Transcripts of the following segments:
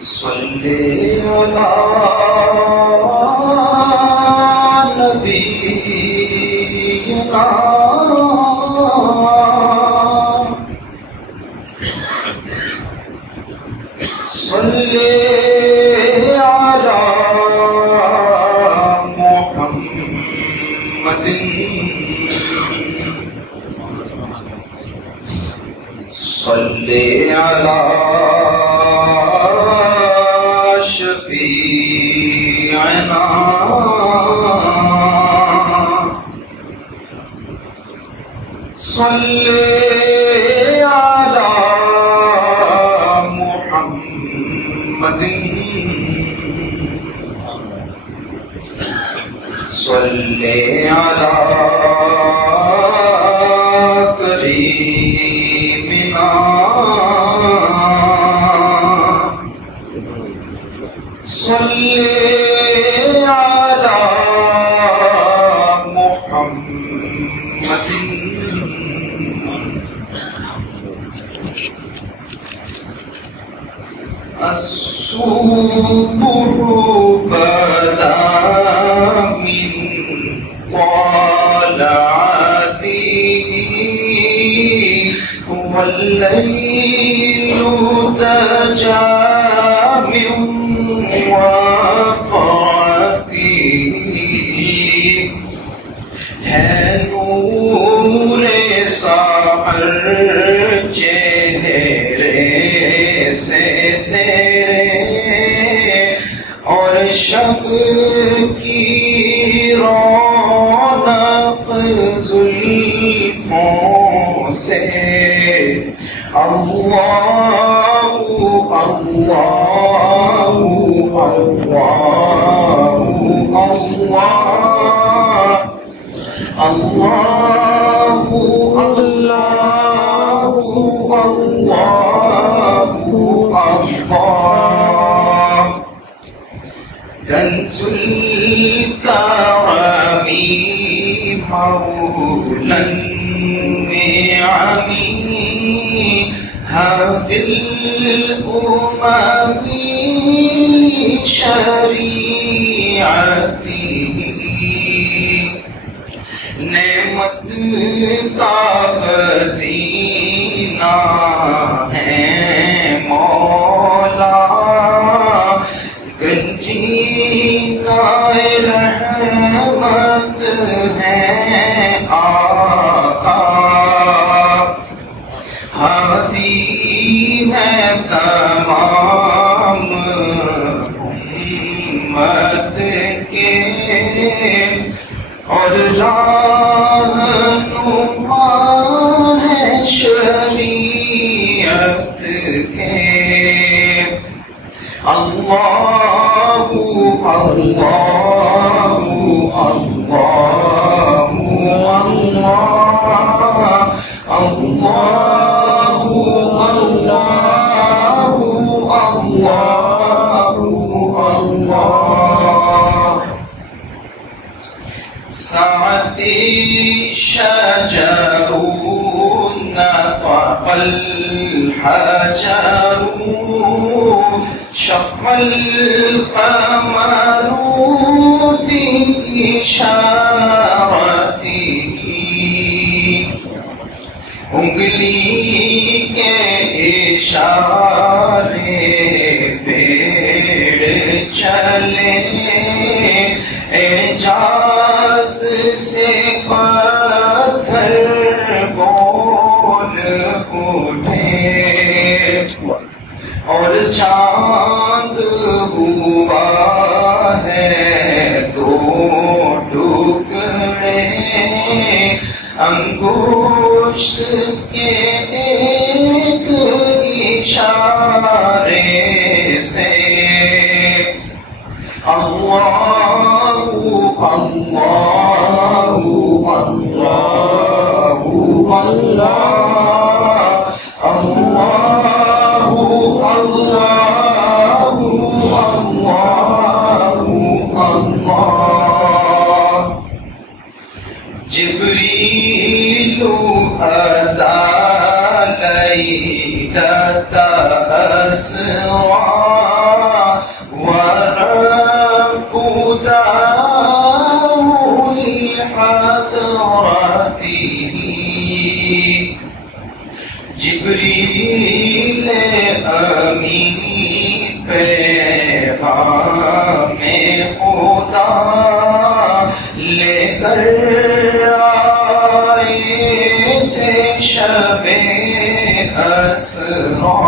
صلی علی نبینا صلی علی محمد صلی علی شفیعنا صلی علی محمد صلی علی کریمنا صلی علی محمد الصبح بدا من طلعته والليل دجى من وفاته ہے نور سحر چہرے سے تیرے اور شب کی رونق زلفوں سے اللہ اللہ اللہ اللہ اللہ اللہ کنز الکرم مولا النعم هادي الأمم لشريعته نعمت کا خزینہ ہے مولا گنجینہ رحمت ہے آقا ہادی ہے تمام امت کے اور رہنما ہے شریعت کے اللہ اللہ اللہ اللہ اللہ سعدی شجر نطق الحجر شق القمر بإشارته انگلی کے اشارے پیڑ چلے اعجاز سے پتھر بول اٹھے اور چاند ہوا ہے دو ٹکڑے انگشت کے ایک اشارے سے اللہ اللہ اللہ اللہ اللہ اللہ عدة أسرى ورب دعاه لحضرته جبریل امین پیغام خدا لے کر آئے تھے شب اسرا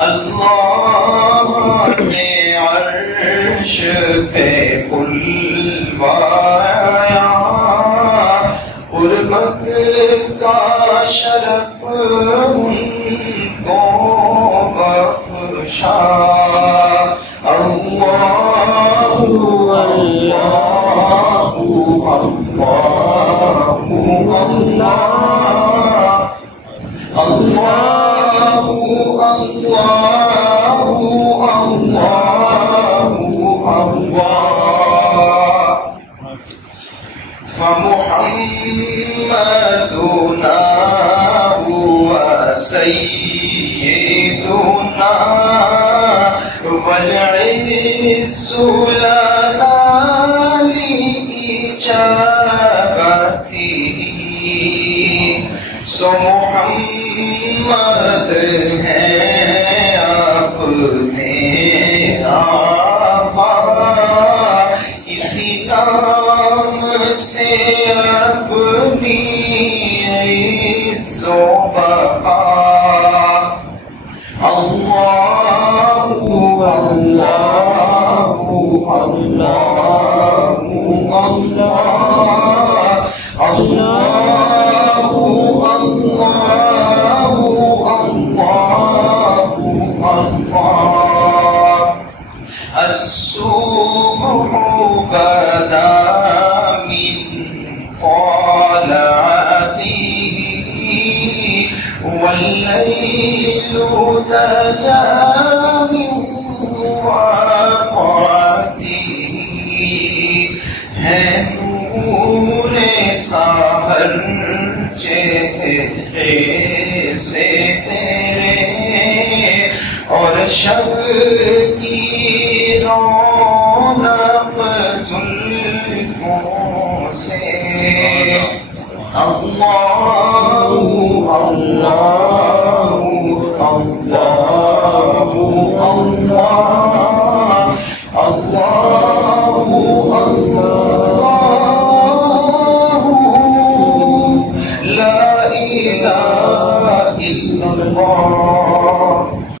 اللہ نے عرش پہ بلوایا غربت کا شرف ان کو بخشا اللہ اللہ اللہ اللہ اللہ فمحمدنا هو سيدنا والعز لنا لإجابته سو محمد ہے اپنے آقا اسی نام سے اپنی عز و بقا اللہ اللہ اللہ اللہ اللہ اللہ الصبح بدا من طلعته والليل دجا من وفرته ہے نور سحر چہرے سے تیرے اور شب کی رونق زلفوں سے اللہ اللہ اللہ اللہ اللہ لا الہ الا اللہ